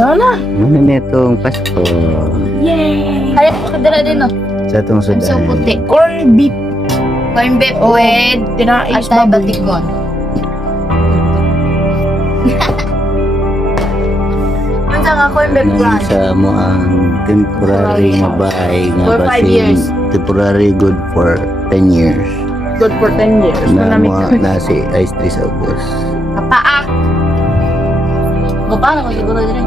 Wala. Ano nitong Pasko? Yay! Kaya ko dala din, no? Sa itong I'm so sudan. puti. Corn beef. Corn beef Oh, with tinais atay baboy. batikon. Unsa nga corn beef brand? Sa mo ang temporary nga bahay nga For 5 basin, years. temporary good for 10 years. Good for 10 years. Na Manamit mo ko. nasi ice 3 sa ubos. Kapaak. Gopala ko siguro din.